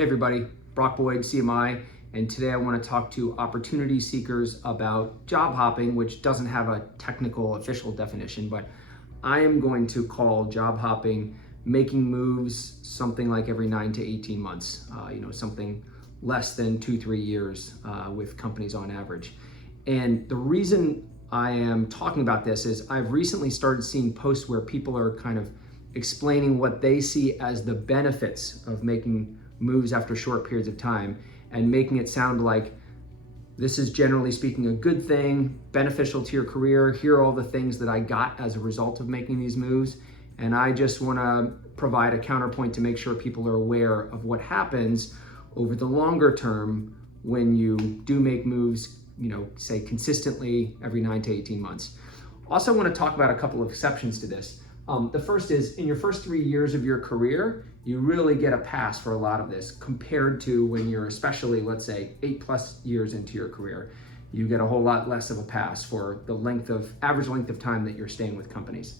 Hey everybody, Brock Boyd, CMI, and today I want to talk to opportunity seekers about job hopping, which doesn't have a technical official definition, but I am going to call job hopping making moves something like every 9 to 18 months, something less than 2-3 years with companies on average. And the reason I am talking about this is I've recently started seeing posts where people are kind of explaining what they see as the benefits of making moves after short periods of time and making it sound like this is generally speaking a good thing, beneficial to your career. Here are all the things that I got as a result of making these moves. And I just want to provide a counterpoint to make sure people are aware of what happens over the longer term when you do make moves, say consistently every 9 to 18 months. Also want to talk about a couple of exceptions to this. The first is in your first 3 years of your career, you really get a pass for a lot of this compared to when you're especially, let's say, 8+ years into your career. You get a whole lot less of a pass for the average length of time that you're staying with companies.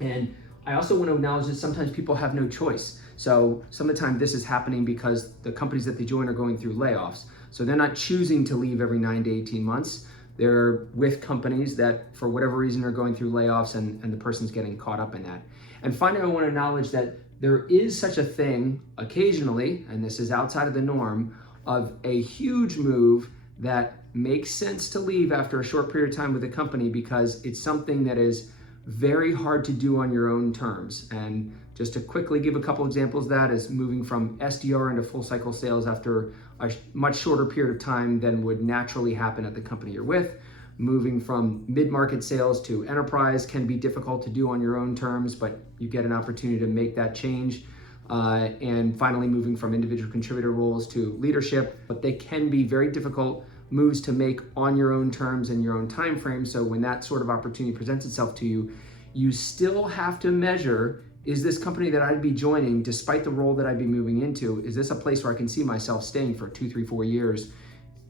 And I also want to acknowledge that sometimes people have no choice. So some of the time this is happening because the companies that they join are going through layoffs. So they're not choosing to leave every 9 to 18 months. They're with companies that for whatever reason are going through layoffs and the person's getting caught up in that. And finally, I want to acknowledge that there is such a thing occasionally, and this is outside of the norm, of a huge move that makes sense to leave after a short period of time with a company because it's something that is very hard to do on your own terms. And just to quickly give a couple examples of that is moving from SDR into full cycle sales after a much shorter period of time than would naturally happen at the company you're with. Moving from mid-market sales to enterprise can be difficult to do on your own terms, but you get an opportunity to make that change. And finally, moving from individual contributor roles to leadership, but they can be very difficult moves to make on your own terms and your own time frame. So when that sort of opportunity presents itself to you, you still have to measure, is this company that I'd be joining, despite the role that I'd be moving into, is this a place where I can see myself staying for 2, 3, 4 years?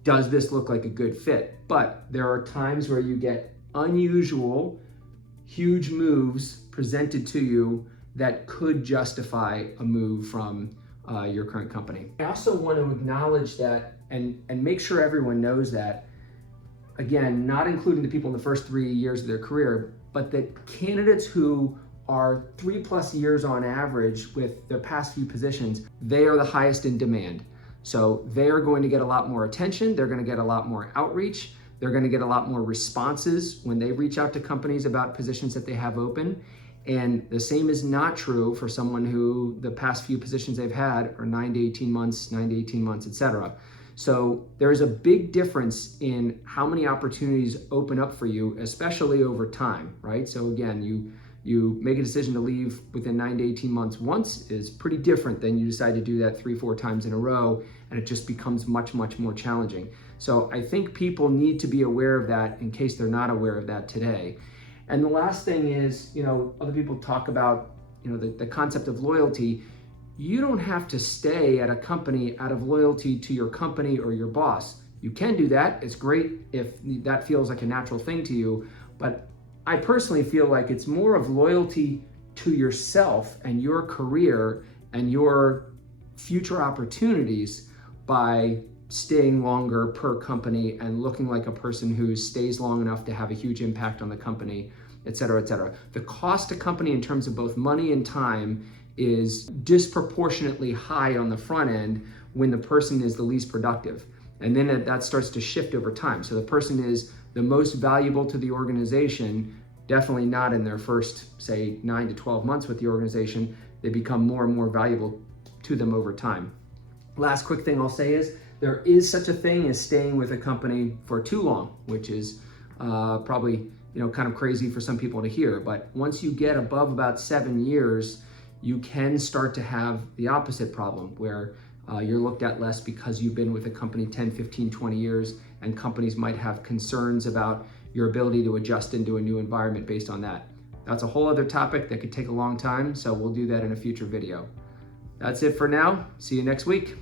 Does this look like a good fit? But there are times where you get unusual, huge moves presented to you that could justify a move from your current company. I also want to acknowledge that and make sure everyone knows that, again, not including the people in the first 3 years of their career, but that candidates who are 3+ years on average with their past few positions, they are the highest in demand. So they are going to get a lot more attention. They're going to get a lot more outreach. They're going to get a lot more responses when they reach out to companies about positions that they have open. And the same is not true for someone who the past few positions they've had are 9 to 18 months, etc. So there's a big difference in how many opportunities open up for you, especially over time, right? So again, you make a decision to leave within 9 to 18 months once is pretty different than you decide to do that 3-4 times in a row, and it just becomes much, much more challenging. So I think people need to be aware of that in case they're not aware of that today. And the last thing is, other people talk about, the concept of loyalty. You don't have to stay at a company out of loyalty to your company or your boss. You can do that. It's great if that feels like a natural thing to you, but I personally feel like it's more of loyalty to yourself and your career and your future opportunities by staying longer per company and looking like a person who stays long enough to have a huge impact on the company, et cetera, et cetera. The cost to company in terms of both money and time is disproportionately high on the front end when the person is the least productive. And then that starts to shift over time. So the person is the most valuable to the organization, definitely not in their first, say, 9 to 12 months with the organization. They become more and more valuable to them over time. Last quick thing I'll say is there is such a thing as staying with a company for too long, which is probably kind of crazy for some people to hear. But once you get above about 7 years, you can start to have the opposite problem where you're looked at less because you've been with a company 10, 15, 20 years, and companies might have concerns about your ability to adjust into a new environment based on that. That's a whole other topic that could take a long time, so we'll do that in a future video. That's it for now. See you next week.